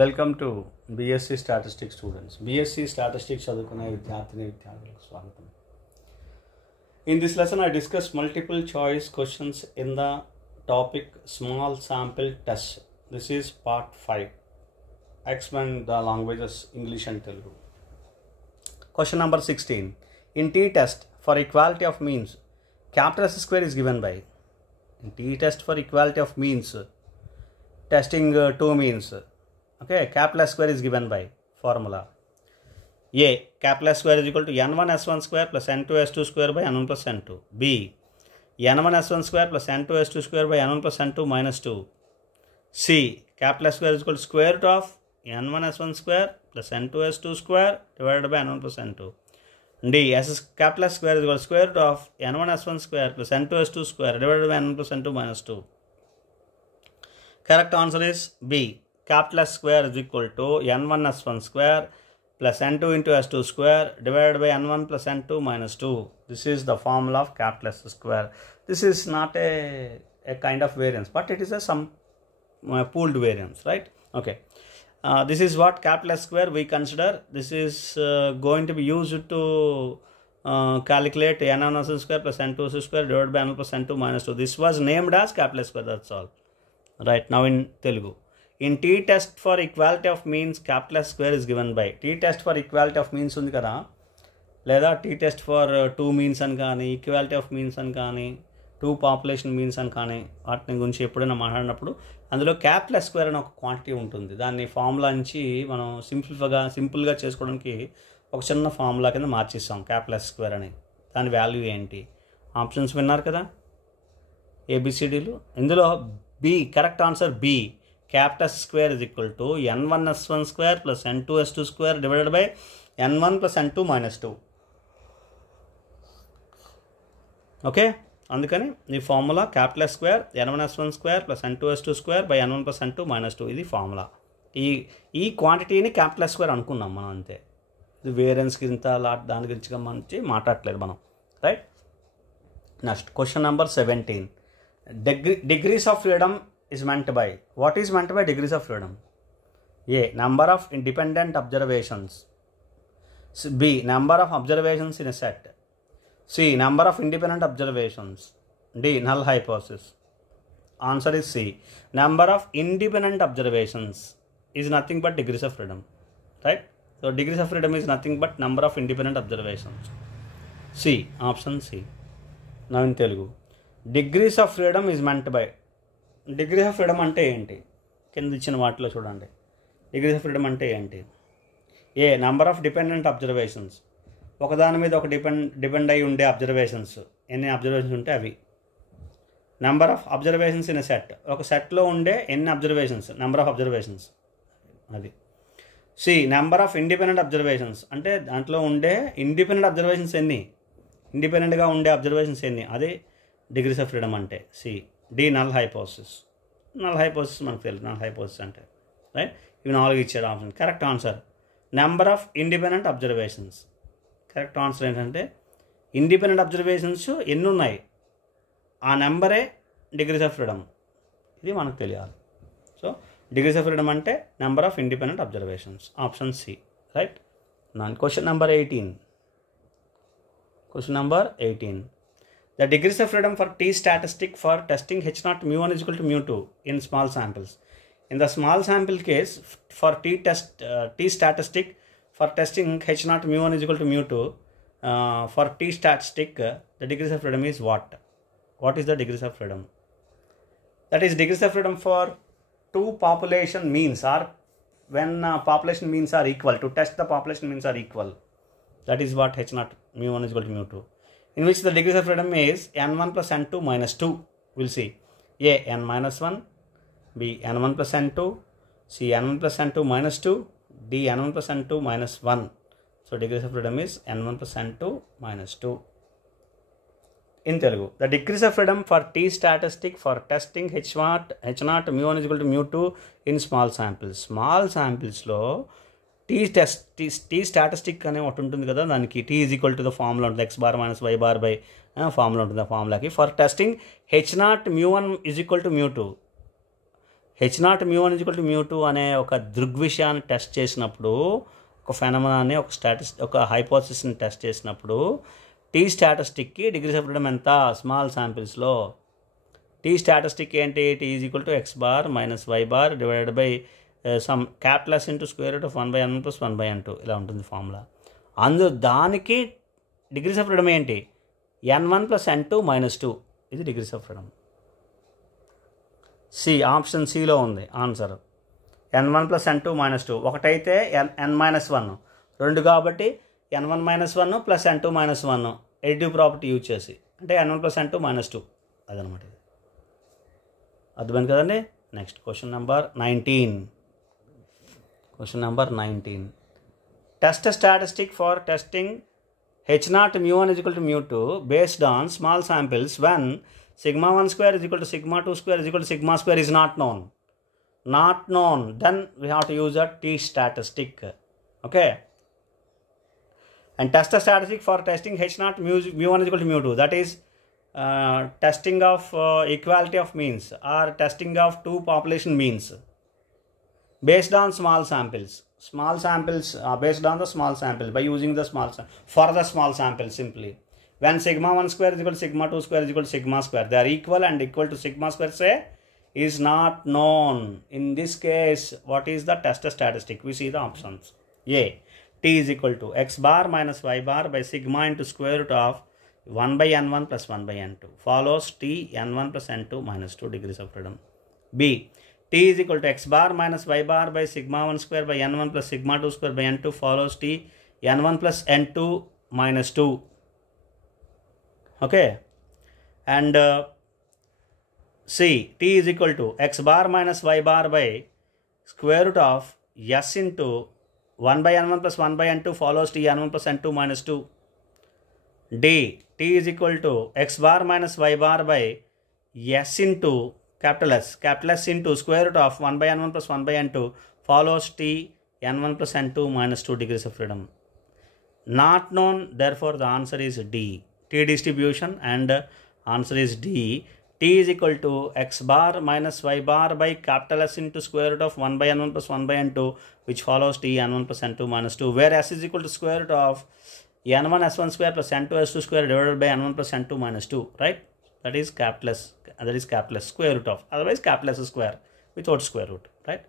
Welcome to BSc statistics students. BSc statistics చదువుకునే విద్యార్థులకు స్వాగతం. In this lesson, I discussed multiple choice questions in the topic small sample test. This is part 5. I explained the languages English and Telugu. Question number 16. In t-test for equality of means, capital S square is given by. In t-test for equality of means, testing two means. Okay, capital S square is given by formula. A, capital S square is equal to n1 s1 square plus n2 s2 square by n1 plus n2. B, n1 s1 square plus n2 s2 square by n1 plus n2 minus 2. C, capital S square is equal to square root of n1 s1 square plus n2 s2 square divided by n1 plus n2. D, capital S square is equal to square root of n1 s1 square plus n2 s2 square divided by n1 plus n2 minus 2. Correct answer is B. Capital S square is equal to n1 s1 square plus n2 into s2 square divided by n1 plus n2 minus 2. This is the formula of capital S square. This is not a kind of variance, but it is some pooled variance, right? Okay. This is what capital S square we consider. This is going to be used to calculate n1 s square plus n2 s square divided by n1 plus n2 minus 2. This was named as capital S square, that's all. Right, now in Telugu. In t-test for equality of means, capital S square is given by. T-test for equality of means ఉంది కదా, లేదా t-test for two means అని కానీ, equality of means అని కానీ, two population means అని కానీ, వాటిని గురించి ఎప్పుడైనా మాట్లాడినప్పుడు అందులో క్యాపిటల్ S స్క్వేర్ అని ఒక క్వాంటిటీ ఉంటుంది. దాన్ని ఫార్ములా నుంచి మనం సింపుల్గా చేసుకోవడానికి ఒక చిన్న ఫార్ములా కింద మార్చిస్తాం క్యాపిటల్ S స్క్వేర్ అని. దాని వాల్యూ ఏంటి? ఆప్షన్స్ విన్నారు కదా, ఏబిసిడీలు. ఇందులో B, correct answer B. Capital S square is equal to n1 s1 square plus n2 s2 square divided by n1 plus n2 minus 2. Okay, అందుకని ఈ formula capital S square n1 s1 square plus n2 s2 square by n1 plus n2 minus 2. ఇది formula. ఈ క్వాంటిటీని capital S square అనుకున్నాం మనం, అంతే. ఇది వేరియన్స్కి ఇంత దాని గురించి మంచి మాట్లాడలేదు మనం, right? Next question number 17. Degrees of freedom is meant by. What is meant by degrees of freedom? A, number of independent observations. B, number of observations in a set. C, number of independent observations. D, null hypothesis. Answer is C. Number of independent observations is nothing but degrees of freedom, right? So degrees of freedom is nothing but number of independent observations. C, option C. Now in Telugu, degrees of freedom is meant by. Degree of freedom అంటే ఏంటి? కింద ఇచ్చిన వాటిలో చూడండి. Degree of freedom అంటే ఏంటి? ఏ, number of dependent observations. ఒకదాని మీద ఒక డిపెండ్ అయి ఉండే అబ్జర్వేషన్స్, ఎన్ని అబ్జర్వేషన్స్ ఉంటే అవి. Number of observations in a set, ఒక సెట్లో ఉండే ఎన్ని అబ్జర్వేషన్స్, నెంబర్ ఆఫ్ అబ్జర్వేషన్స్ అది. C, number of independent observations, అంటే దాంట్లో ఉండే ఇండిపెండెంట్ అబ్జర్వేషన్స్ ఎన్ని, ఇండిపెండెంట్గా ఉండే అబ్జర్వేషన్స్ ఎన్ని, అది డిగ్రీస్ ఆఫ్ ఫ్రీడమ్ అంటే. C. D, null hypothesis. Null hypothesis మనకు తెలుసు, నల్ హైపోసిస్ అంటే, రైట్? ఇవి 4 ఇచ్చారు option. Correct answer number of independent observations. Correct answer ఏంటంటే ఇండిపెండెంట్ అబ్జర్వేషన్స్ ఎన్ని ఉన్నాయి, ఆ నెంబరే డిగ్రీస్ ఆఫ్ ఫ్రీడమ్. ఇది మనకు తెలియాలి. సో డిగ్రీస్ ఆఫ్ ఫ్రీడమ్ అంటే number of independent observations. Option C, right? Question number 18. Question number 18. The degrees of freedom for t statistic for testing h0 mu1 is equal to mu2 in small samples. In the small sample case, for t statistic for testing h0 mu1 is equal to mu2, for t statistic the degrees of freedom is what? What is the degrees of freedom? That is degrees of freedom for two population means, or when population means are equal, to test the population means are equal. That is what h0 mu1 is equal to mu2. In which the degrees of freedom is n1 plus n2 minus 2. We'll see. A, n minus 1. B, n1 plus n2. C, n1 plus n2 minus 2. D, n1 plus n2 minus 1. So degrees of freedom is n1 plus n2 minus 2. In Telugu, the degrees of freedom for t statistic for testing h0 mu1 is equal to mu2 in small samples. Small samples lo T statistic అనే ఒకటి ఉంటుంది కదా, దానికి T is equal to the formula ఉంటుంది, X bar minus Y bar by formula ఉంటుంది. ఆ ఫార్ములాకి for testing h0 mu1 is equal to mu2, H0 μ1 = μ2 అనే ఒక దృగ్విషయాన్ని టెస్ట్ చేసినప్పుడు, ఒక ఫెనమనాన్ని, ఒక హైపోథసిస్ని టెస్ట్ చేసినప్పుడు టీ స్టాటిస్టిక్కి డిగ్రీస్ ఆఫ్ ఫ్రీడమ్ ఎంత? స్మాల్ శాంపిల్స్లో టీ స్టాటిస్టిక్ ఏంటి? T = x bar minus y bar divided by some capital into square root of 1/n1 + 1/n2 ఇలా ఉంటుంది ఫార్ములా. దానికి డిగ్రీస్ ఆఫ్ ఫ్రీడమ్ ఏంటి? n1 + n2 - 2 ఇది డిగ్రీస్ ఆఫ్ ఫ్రీడమ్. ఆప్షన్ సిలో ఉంది answer. n1 + n2 - 2 ఒకటైతే n-1 2 కాబట్టి n1 - 1 + n2 - 1 additive property use చేసి అంటే n1 + n2 - 2 అదనమాట. ఇది అర్థమైంది కదండి. Next question number 19. Test statistic for testing H0 μ1 = μ2 based on small samples when σ1² = σ2² = σ² is not known. Then we have to use a T statistic. Okay. And test a statistic for testing H0 μ1 = μ2, that is testing of equality of means or testing of two population means based on small samples. Based on the small samples by using the for the small sample simply. When σ1² = σ2² = σ², they are equal and equal to σ² say is not known. In this case, what is the test statistic? We see the options. A. T = x bar minus y bar by sigma into square root of 1/n1 + 1/n2 follows T n1 + n2 - 2 degrees of freedom. B. T = x bar minus y bar by σ1² by n1 + σ2² by n2 follows T n1 + n2 - 2. Okay. And C. T = x bar minus y bar by square root of s into 1/n1 + 1/n2 follows T n1 + n2 - 2. D. T = x bar minus y bar by s into capital S into square root of 1/n1 + 1/n2 follows T n1 + n2 - 2 degrees of freedom. Not known, therefore the answer is D. T distribution and answer is D. T = x bar minus y bar by capital S into square root of 1/n1 + 1/n2 which follows T n1 + n2 - 2, where S is equal to square root of n1 s1² + n2 s2² divided by n1 + n2 - 2, right? That is capital S square root of, otherwise capital S square without square root, right?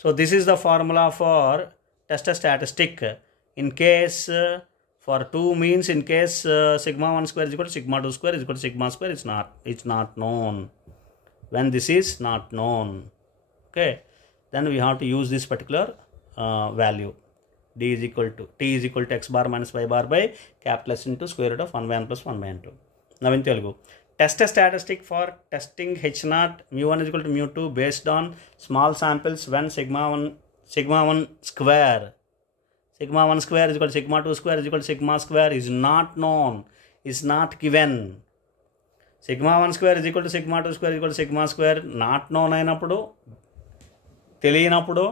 So this is the formula for test statistic in case for two means. In case σ1² = σ2² = σ², it's not known. When this is not known, okay, then we have to use this particular value. T = x bar minus y bar by capital S into square root of 1/n + 1/n2. Now in Telugu, test a statistic for testing H0 μ1 = μ2 based on small samples when σ1² = σ2² is not known, is not given. σ1² = σ2² = σ² not known అయినప్పుడు, తెలియనప్పుడు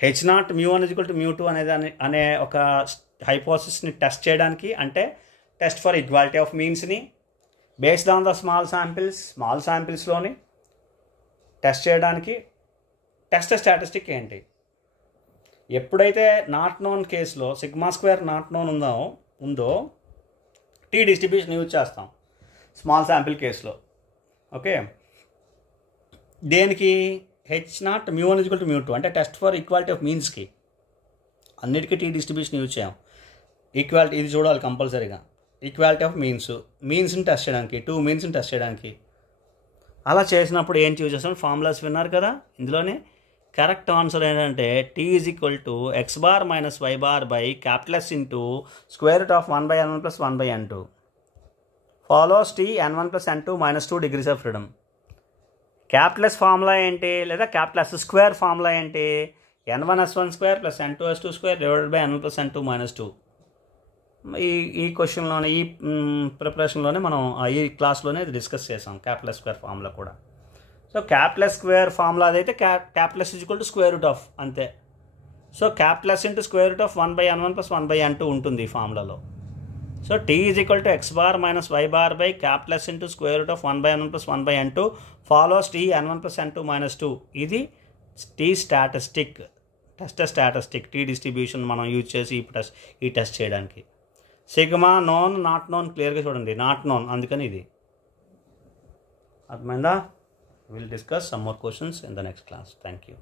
H0 μ1 = μ2 అనే ఒక హైపోథసిస్ని test చేయడానికి, అంటే test for equality of మీన్స్ని based on the small శాంపిల్స్లోని test చేయడానికి test statistic ఏంటి? ఎప్పుడైతే నాట్ నోన్ కేసులో σ² నాట్ నోన్ ఉందో టీ డిస్ట్రిబ్యూషన్ యూజ్ చేస్తాం స్మాల్ శాంపిల్ కేసులో. ఓకే, దేనికి? H0 μ1 = μ2 అంటే టెస్ట్ ఫర్ ఈక్వాలిటీ ఆఫ్ మీన్స్కి అన్నిటికీ టీ డిస్ట్రిబ్యూషన్ యూజ్ చేయం. ఈక్వాలిటీ ఇది చూడాలి కంపల్సరీగా. ఈక్వాలిటీ ఆఫ్ మీన్స్ని టెస్ట్ చేయడానికి, టూ మీన్స్ని టెస్ట్ చేయడానికి. అలా చేసినప్పుడు ఏం యూజ్ చేస్తాం? ఫార్ములాస్ విన్నారు కదా, ఇందులోనే కరెక్ట్ ఆన్సర్ ఏంటంటే T = x bar minus y bar by capital S into square root of 1/n1 + 1/n2 follows T n1 + n2 - 2 degrees of freedom. Capital S formula ఏంటి, లేదా క్యాపిటల్ S స్క్వేర్ ఫార్ములా ఏంటి? n1 s1² + n2 s2² divided by n1 + n2 - 2. ఈ క్వశ్చన్లోనే, ఈ ప్రిపరేషన్లోనే మనం ఈ క్లాస్లోనే ఇది discuss చేసాం capital S square formula కూడా. So capital S square formula అదైతే capital S = square root of అంతే. So capital S into square root of 1/n1 + 1/n2 ఉంటుంది ఈ ఫార్ములాలో. So t is equal to x bar minus y bar by capital S into square root of 1/n1 plus 1/n2 follows t n1 plus n2 minus 2. ఇది t statistic, statistic t distribution మనం use చేసి ఈ test చేయడానికి. Sigma known not known క్లియర్గా చూడండి, not known, అందుకని ఇది అర్థమైందా. Will discuss some more questions in the next class. Thank you.